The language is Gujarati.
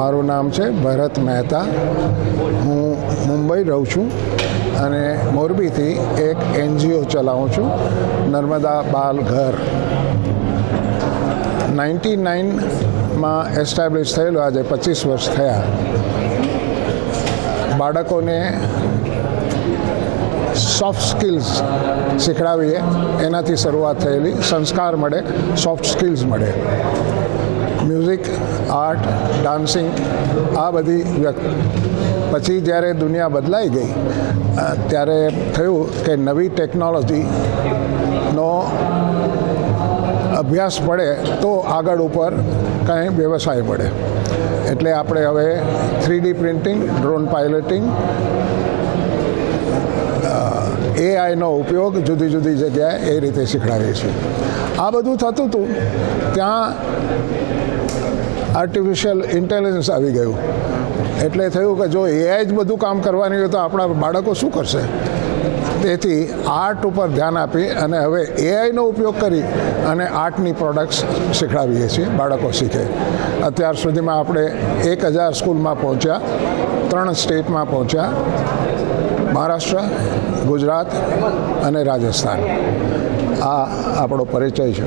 મારું નામ છે ભરત મહેતા. હું મુંબઈ રહું છું અને મોરબીથી એક એનજીઓ ચલાવું છું, નર્મદા બાલ ઘર. નાઇન્ટી નાઇનમાં એસ્ટાબ્લિશ થયેલું, આજે પચીસ વર્ષ થયા. બાળકોને સોફ્ટ સ્કિલ્સ શીખડાવીએ, એનાથી શરૂઆત થયેલી. સંસ્કાર મળે, સોફ્ટ સ્કિલ્સ મળે. મ્યુઝિક આર્ટ, ડાન્સિંગ, આ બધી વ્યક્ત પછી જ્યારે દુનિયા બદલાઈ ગઈ ત્યારે થયું કે નવી ટેકનોલોજીનો અભ્યાસ પડે તો આગળ ઉપર કંઈ વ્યવસાય મળે એટલે આપણે હવે three D printing, drone piloting એઆઈનો ઉપયોગ જુદી જુદી જગ્યાએ એ રીતે શીખડાવીએ છીએ. આ બધું થતું હતું, ત્યાં આર્ટિફિશિયલ ઇન્ટેલિજન્સ આવી ગયું. એટલે થયું કે જો એઆઈ જ બધું કામ કરવાની હોય તો આપણા બાળકો શું કરશે? તેથી આર્ટ ઉપર ધ્યાન આપી અને હવે એઆઈનો ઉપયોગ કરી અને આર્ટની પ્રોડક્ટ્સ શીખડાવીએ છીએ બાળકો શીખે. અત્યાર સુધીમાં આપણે એક હજાર સ્કૂલમાં પહોંચ્યા, ત્રણ સ્ટેટમાં પહોંચ્યા, મહારાષ્ટ્ર, ગુજરાત અને રાજસ્થાન. આ આપણો પરિચય છે.